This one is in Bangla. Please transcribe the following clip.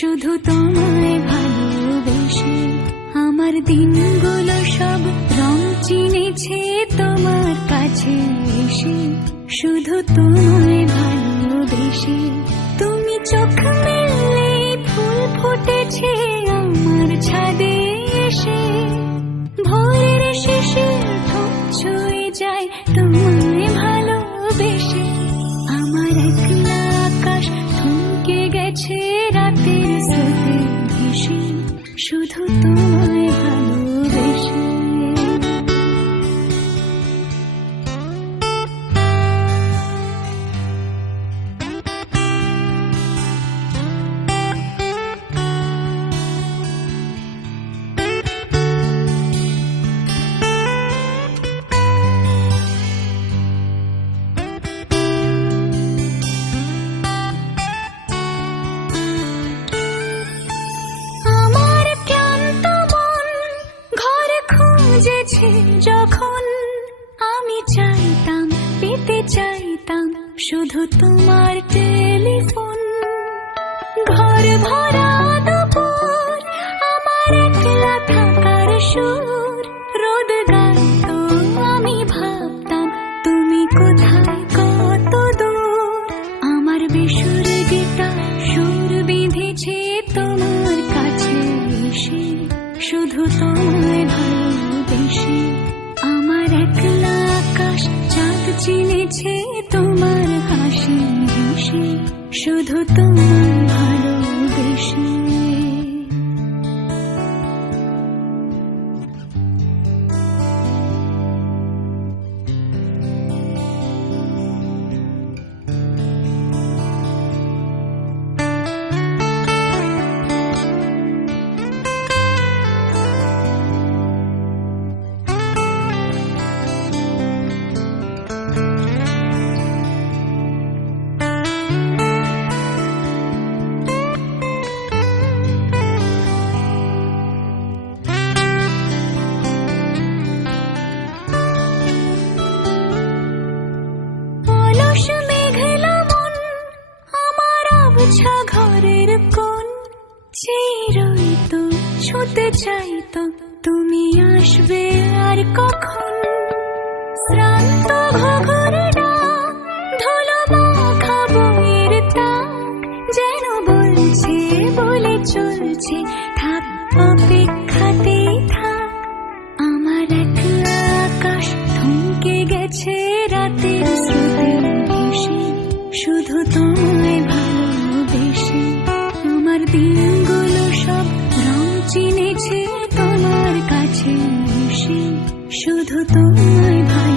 শুধু তোমায় ভালোবেসে আমার দিনগুলো সব রং চিনেছে তোমার কাছে এসে। শুধু তোমায় ভালোবেসে তুমি চোখ মেললে ফুল ফুটেছে আমার ছাদে এসে। ভোরের শিশির ঠোঁট ছুঁয়ে যায় তোমায় ভালোবেসে। আমার একলা আকাশ থমকে গেছে রাতের স্রোতে ভেসে। শুধু তোমায় ভালোবেসে। যখন আমি চাইতাম পেতে চাইতাম শুধু তোমার টেলিফোন। ঘর ভরা দুপুর আমার একলা থাকার সুর রোদ গাইতো আমি ভাবতাম তুমি কোথায় কত দূর। আমার বেসুর গীতা সুর বিঁধেছে তোমার কাছে এসে। শুধু তোমায় ভালোবেসে আমার একলা আকাশ চাঁদ চিনেছে তোমার হাসি হেসে। শুধু তোমায় ভালোবেসে। ঘরের কোণ চিরইতো ছুঁতে চাইতো তুমি আসবে আর কখন। শ্রান্ত ঘুঘুরে ডাক ধুলো মাখা বইয়ের তাক যেন বলছে বলে চলছে থাক অপেক্ষাতেই থাক। আমার একলা আকাশ থমকে গেছে রাতের স্রোতে ভেসে। শুধু তোমায় ভালোবেসে আমার দিনগুলো সব রং চিনেছে তোমার কাছে এসে। শুধু তোমায় ভালো